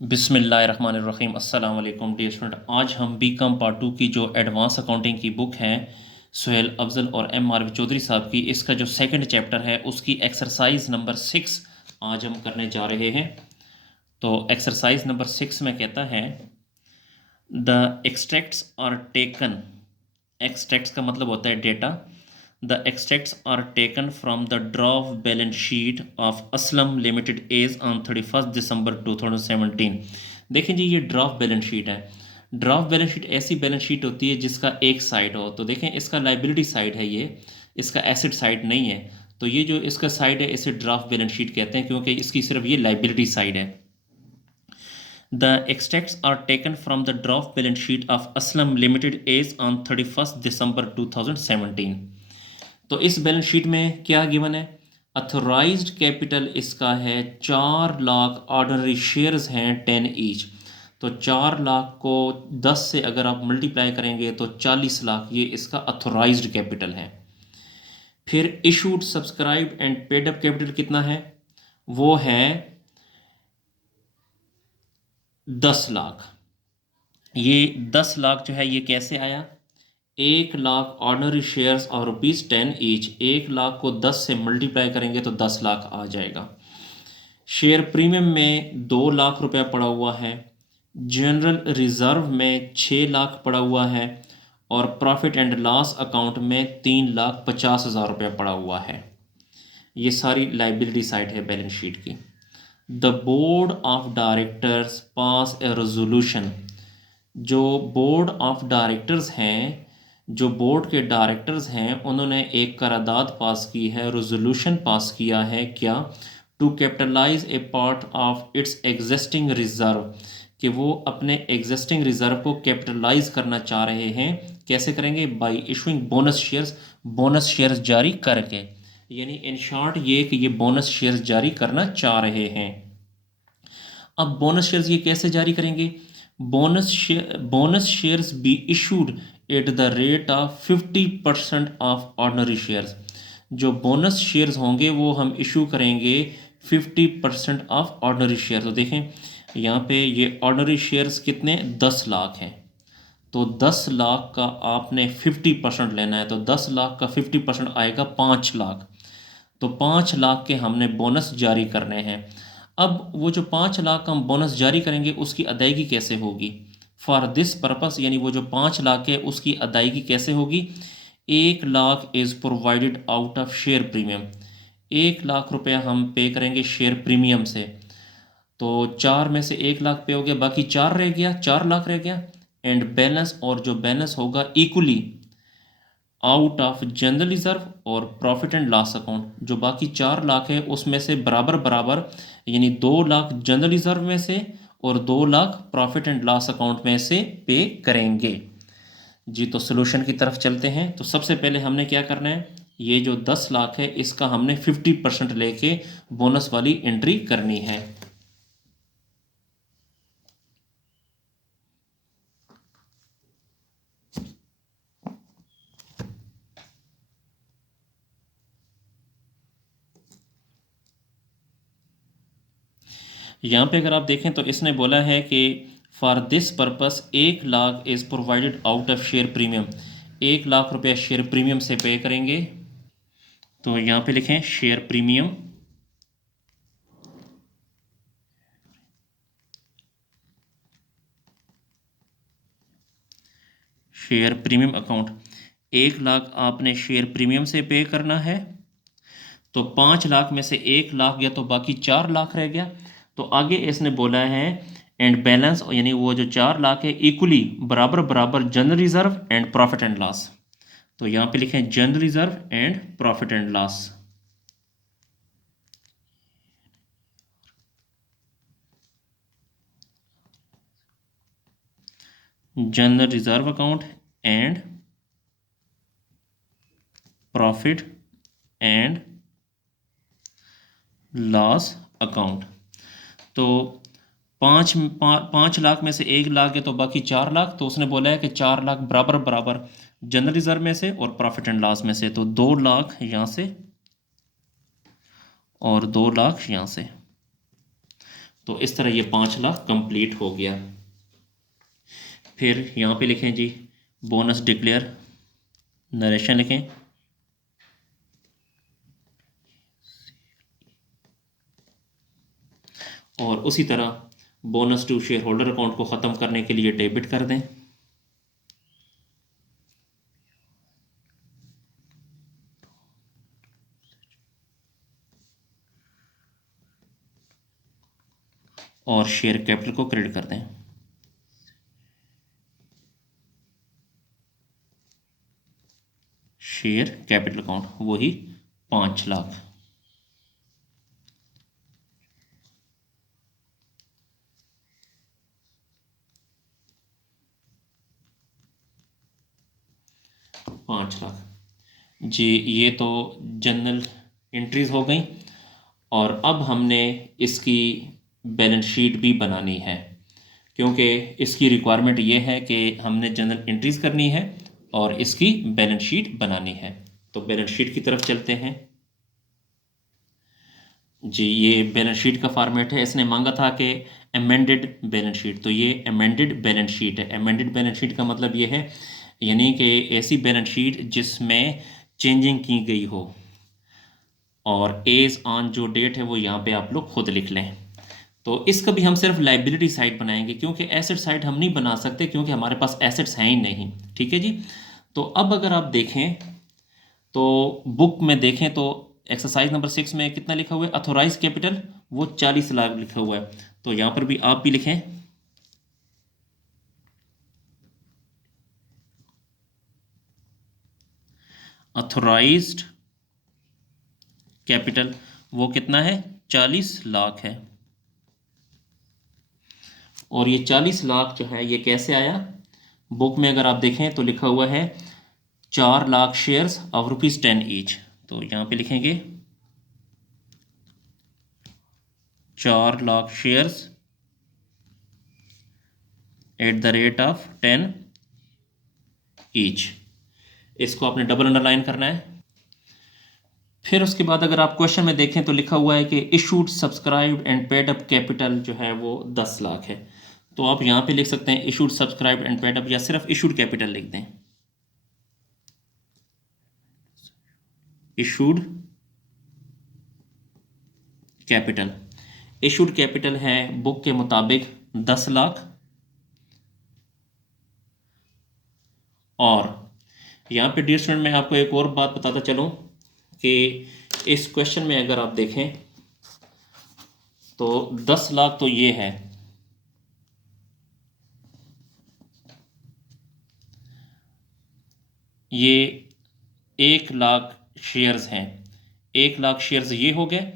बिस्मिल्लाहिर्रहमानिर्रहीम अस्सलाम वालेकुम डियर स्टूडेंट। आज हम बीकॉम पार्ट 2 की जो एडवांस अकाउंटिंग की बुक है सुहेल अफजल और MRV चौधरी साहब की, इसका जो सेकंड चैप्टर है उसकी एक्सरसाइज नंबर 6 आज हम करने जा रहे हैं। तो एक्सरसाइज नंबर 6 में कहता है the extracts are taken. Extracts का मतलब होता है data. The extracts are taken from the draft balance sheet of Aslam limited as on 31 December 2017। देखें जी, ये ड्राफ्ट बैलेंस शीट है। ड्राफ्ट बैलेंस शीट ऐसी बैलेंस शीट होती है जिसका एक साइड हो। तो देखें, इसका लाइबिलिटी साइड है, ये इसका एसेट साइड नहीं है। तो ये जो इसका साइड है इसे ड्राफ्ट बैलेंस शीट कहते हैं, क्योंकि इसकी सिर्फ ये लाइबिलिटी साइड है। The extracts are taken from the draft balance sheet of Aslam Limited as on 31 December 2017। तो इस बैलेंस शीट में क्या गिवन है? अथोराइज्ड कैपिटल इसका है 4 लाख, ऑर्डिनरी शेयर्स हैं 10 ईच। तो 4 लाख को 10 से अगर आप मल्टीप्लाई करेंगे तो 40 लाख, ये इसका अथोराइज्ड कैपिटल है। फिर issued, subscribe and paid up capital कितना है? वो है 10 लाख। ये 10 लाख जो है ये कैसे आया? 1 लाख ऑर्डनरी शेयर्स और ₹10 ईच। 1 लाख को 10 से मल्टीप्लाई करेंगे तो 10 लाख आ जाएगा। शेयर प्रीमियम में 2 लाख रुपया पड़ा हुआ है। जनरल रिजर्व में 6 लाख पड़ा हुआ है। और प्रॉफिट एंड लॉस अकाउंट में 3,50,000 रुपया पड़ा हुआ है। ये सारी लाइबिलिटी साइड है बैलेंस शीट की। The board of directors pass A resolution. जो बोर्ड ऑफ डायरेक्टर्स हैं, जो बोर्ड के डायरेक्टर्स हैं, उन्होंने एक करारदाद पास की है, रेजोल्यूशन पास किया है। क्या? To capitalise a part of its existing reserve, कि वो अपने एग्जिस्टिंग रिजर्व को कैपिटलाइज करना चाह रहे हैं। कैसे करेंगे? By issuing bonus shares, bonus shares जारी करके। यानी इन शॉर्ट ये कि ये बोनस शेयर्स जारी करना चाह रहे हैं। अब बोनस शेयर्स ये कैसे जारी करेंगे? Bonus shares be issued at the rate of 50% of ordinary shares. जो बोनस शेयर्स होंगे वो हम इशू करेंगे 50% ऑफ ऑर्डनरी शेयर। तो देखें यहाँ पे ये ऑर्डनरी शेयर्स कितने? 10 लाख हैं। तो 10 लाख का आपने 50% लेना है। तो 10 लाख का 50% आएगा 5 लाख। तो 5 लाख के हमने बोनस जारी करने हैं। अब वो जो 5 लाख का हम बोनस जारी करेंगे उसकी अदायगी कैसे होगी? फॉर दिस पर्पस, यानी वो जो 5 लाख है उसकी अदायगी कैसे होगी? 1 lakh is provided out of share premium. 1 lakh रुपया हम पे करेंगे शेयर प्रीमियम से। तो 4 में से 1 लाख पे हो गया, बाकी 4 रह गया, 4 लाख रह गया। एंड बैलेंस, और जो बैलेंस होगा equally out of general reserve और प्रॉफिट एंड लॉस अकाउंट। जो बाकी 4 लाख है उसमें से बराबर बराबर, यानी 2 लाख जनरल रिजर्व में से और 2 lakh profit and loss account में से पे करेंगे। जी, तो सोल्यूशन की तरफ चलते हैं। तो सबसे पहले हमने क्या करना है? ये जो 10 लाख है इसका हमने 50% लेके बोनस वाली एंट्री करनी है। यहाँ पे अगर आप देखें तो इसने बोला है कि for this purpose 1 lakh is provided out of share premium. 1 lakh रुपया शेयर प्रीमियम से पे करेंगे। तो यहाँ पे लिखें share premium, share premium account. 1 lakh आपने शेयर प्रीमियम से पे करना है। तो 5 लाख में से 1 लाख गया तो बाकी 4 लाख रह गया। तो आगे इसने बोला है एंड बैलेंस, यानी वो जो 4 लाख है इक्वली बराबर बराबर general reserve and profit and loss. तो यहाँ पे लिखें general reserve and profit and loss. General reserve account and profit and loss account. तो 5 लाख में से 1 लाख है तो बाकी 4 लाख। तो उसने बोला है कि 4 लाख बराबर बराबर जनरल रिजर्व में से और प्रॉफिट एंड लॉस में से। तो 2 लाख यहाँ से और 2 लाख यहाँ से। तो इस तरह ये 5 लाख कंप्लीट हो गया। फिर यहाँ पे लिखें जी बोनस डिक्लेयर, नरेशन लिखें, और उसी तरह bonus to shareholder account को ख़त्म करने के लिए डेबिट कर दें। और शेयर कैपिटल को क्रेडिट कर दें। शेयर कैपिटल अकाउंट वही 5 लाख। जी, ये तो जनरल एंट्रीज हो गई। और अब हमने इसकी बैलेंस शीट भी बनानी है, क्योंकि इसकी रिक्वायरमेंट ये है कि हमने जनरल एंट्रीज करनी है और इसकी बैलेंस शीट बनानी है। तो बैलेंस शीट की तरफ चलते हैं जी। ये बैलेंस शीट का फॉर्मेट है, इसने मांगा था कि अमेंडेड बैलेंस शीट, तो ये अमेंडेड बैलेंस शीट है। अमेंडेड बैलेंस शीट का मतलब ये है यानी कि ऐसी बैलेंस शीट जिसमें चेंजिंग की गई हो, और एज ऑन जो डेट है वो यहाँ पे आप लोग खुद लिख लें। तो इसका भी हम सिर्फ लाइबिलिटी साइड बनाएंगे, क्योंकि एसेट साइड हम नहीं बना सकते, क्योंकि हमारे पास एसेट्स हैं ही नहीं। ठीक है जी। तो अब अगर आप देखें तो बुक में देखें तो एक्सरसाइज नंबर 6 में कितना लिखा हुआ है, अथोराइज कैपिटल वो 40 लाख लिखा हुआ है। तो यहाँ पर भी आप भी लिखें अथोराइज्ड कैपिटल वो कितना है, 40 लाख है। और ये 40 लाख जो है ये कैसे आया, बुक में अगर आप देखें तो लिखा हुआ है 4 लाख शेयर्स ऑफ ₹10 ईच। तो यहाँ पे लिखेंगे 4 lakh shares at the rate of 10 each. इसको आपने डबल अंडरलाइन करना है। फिर उसके बाद अगर आप क्वेश्चन में देखें तो लिखा हुआ है कि issued subscribed and paid up capital जो है वो 10 लाख है। तो आप यहाँ पे लिख सकते हैं issued subscribed and paid up, या सिर्फ इशूड कैपिटल लिख दें। इशूड कैपिटल, इशूड कैपिटल है बुक के मुताबिक 10 लाख। और यहाँ पे डियर स्टूडेंट मैं आपको एक और बात बताता चलूँ कि इस क्वेश्चन में अगर आप देखें तो 10 लाख तो ये है, ये 1 लाख शेयर्स हैं। 1 लाख शेयर्स ये हो गए,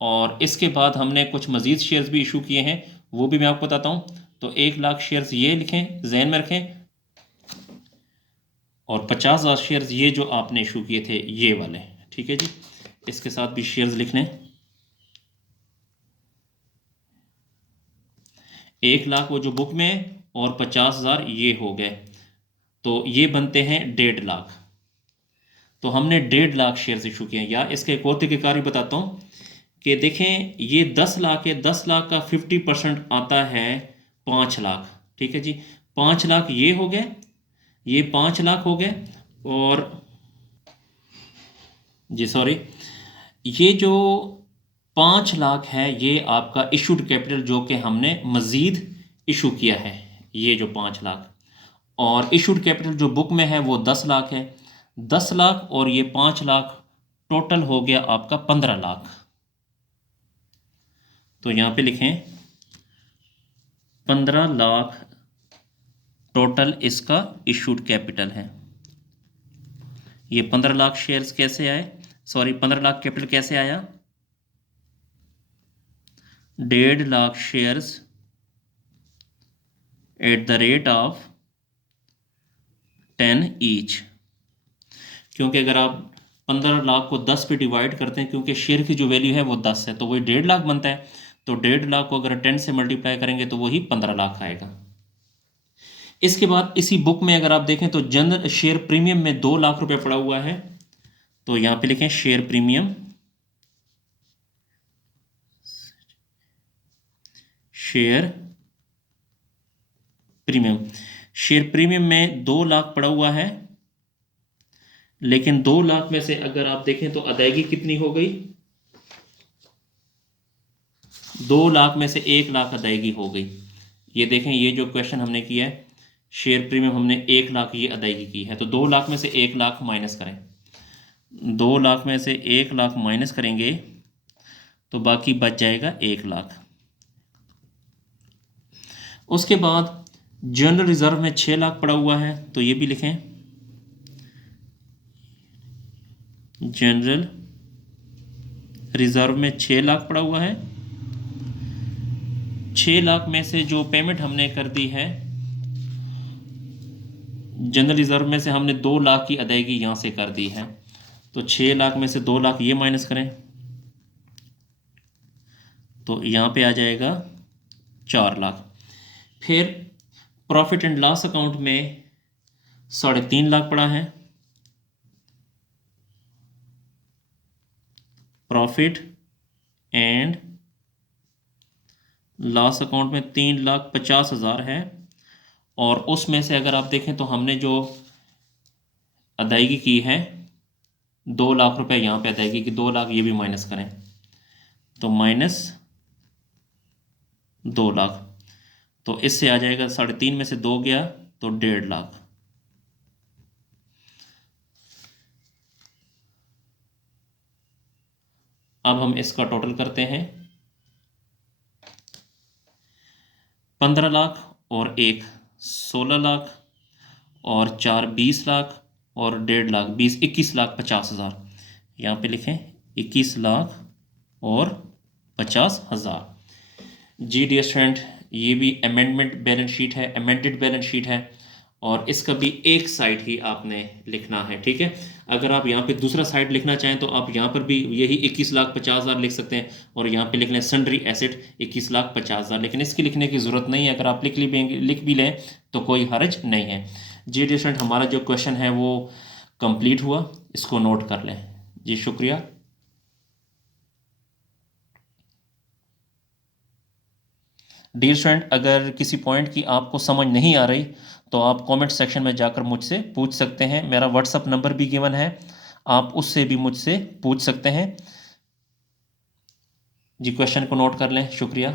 और इसके बाद हमने कुछ मज़ीद शेयर्स भी इशू किए हैं, वो भी मैं आपको बताता हूँ। तो 1 लाख शेयर्स ये लिखें, जहन में रखें, और 50,000 शेयर्स ये जो आपने इशू किए थे ये वाले। ठीक है जी, इसके साथ भी शेयर्स लिख लें। 1 लाख वो जो बुक में है, और 50,000 ये हो गए, तो ये बनते हैं 1.5 लाख। तो हमने 1.5 लाख शेयर्स इशू किए हैं। या इसके एक और तरीक़ेकार भी बताता हूँ कि देखें ये 10 लाख है, 10 लाख का 50% आता है 5 लाख। ठीक है जी, 5 लाख ये हो गए, ये 5 लाख हो गए, और जी सॉरी, ये जो 5 लाख है ये आपका इशूड कैपिटल जो कि हमने मज़ीद इशू किया है, ये जो 5 लाख। और इशूड कैपिटल जो बुक में है वो 10 लाख है। 10 लाख और ये 5 लाख टोटल हो गया आपका 15 लाख। तो यहाँ पे लिखें 15 लाख टोटल इसका इशूड कैपिटल है। ये 15 लाख शेयर्स कैसे आए, सॉरी 15 लाख कैपिटल कैसे आया, 1.5 lakh shares at the rate of 10 each. क्योंकि अगर आप 15 लाख को 10 पे डिवाइड करते हैं, क्योंकि शेयर की जो वैल्यू है वो 10 है, तो वही 1.5 लाख बनता है। तो 1.5 लाख को अगर 10 से मल्टीप्लाई करेंगे तो वही 15 लाख आएगा। इसके बाद इसी बुक में अगर आप देखें तो जनरल शेयर प्रीमियम में 2 लाख रुपए पड़ा हुआ है। तो यहाँ पे लिखें share premium share premium. Share premium में 2 लाख पड़ा हुआ है, लेकिन 2 लाख में से अगर आप देखें तो अदायगी कितनी हो गई, 2 लाख में से 1 लाख अदायगी हो गई। ये देखें, ये जो क्वेश्चन हमने किया है शेयर प्रीमियम, हमने 1 लाख ये अदायगी की है, तो 2 लाख में से 1 लाख माइनस करें, 2 लाख में से 1 लाख माइनस करेंगे तो बाकी बच जाएगा 1 लाख। उसके बाद जनरल रिजर्व में 6 लाख पड़ा हुआ है, तो ये भी लिखें, जनरल रिजर्व में 6 लाख पड़ा हुआ है। 6 लाख में से जो पेमेंट हमने कर दी है जनरल रिजर्व में से, हमने 2 लाख की अदायगी यहाँ से कर दी है, तो 6 लाख में से 2 लाख ये माइनस करें तो यहाँ पे आ जाएगा 4 लाख। फिर प्रॉफिट एंड लॉस अकाउंट में 3.5 लाख पड़ा है, प्रॉफिट एंड लॉस अकाउंट में 3,50,000 है, और उसमें से अगर आप देखें तो हमने जो अदायगी की है 2 लाख रुपए, यहाँ पे अदायगी की 2 लाख, ये भी माइनस करें तो -2 लाख, तो इससे आ जाएगा 3.5 में से 2 गया तो 1.5 लाख। अब हम इसका टोटल करते हैं, 15 लाख और 1 16 लाख और 4 20 लाख और 1.5 लाख 20 21,50,000। यहाँ पे लिखें 21,50,000। जी डियर स्टूडेंट, ये भी अमेंडमेंट बैलेंस शीट है, अमेंडेड बैलेंस शीट है, और इसका भी एक साइड ही आपने लिखना है, ठीक है। अगर आप यहाँ पे दूसरा साइड लिखना चाहें तो आप यहाँ पर भी यही 21,50,000 लिख सकते हैं, और यहाँ पे लिख लें सन्ड्री एसेट 21,50,000, लेकिन इसकी लिखने की ज़रूरत नहीं है। अगर आप लिख भी लें तो कोई हर्ज नहीं है। जी डियर स्टूडेंट, हमारा जो क्वेश्चन है वो कंप्लीट हुआ, इसको नोट कर लें। जी शुक्रिया। डियर स्टूडेंट, अगर किसी पॉइंट की आपको समझ नहीं आ रही तो आप कमेंट सेक्शन में जाकर मुझसे पूछ सकते हैं। मेरा व्हाट्सअप नंबर भी गिवन है, आप उससे भी मुझसे पूछ सकते हैं। जी क्वेश्चन को नोट कर लें। शुक्रिया।